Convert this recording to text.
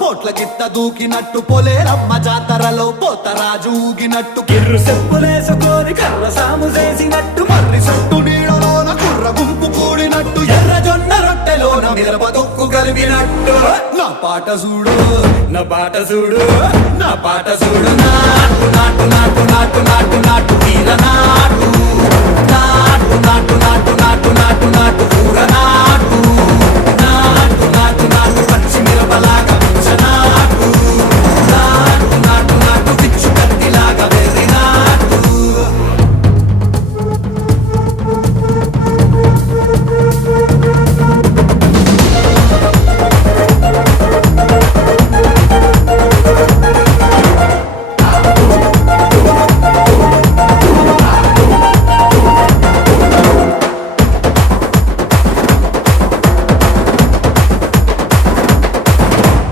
పోట్ల గిత్త దూకినట్టు పొలేరమ్మ జాతరలో పోతరాజు ఊగినట్టు కిర్రు చెప్పులేసుకొని కర్ర సాము చేసినట్టు మర్రి చుట్టూ నీడలోన కుర్ర గుంపు కూడినట్టు ఎర్ర జొన్న రొట్టెలోన మిరప దొక్కు కలిపినట్టు నా పాట చూడు నా పాట చూడు నా పాట చూడు నాటు నాటు నాటు నాటు నాటు నాటు వీర నాటు నాటు నాటు నాటు నాటు నాటు నాటు ఊర నాటు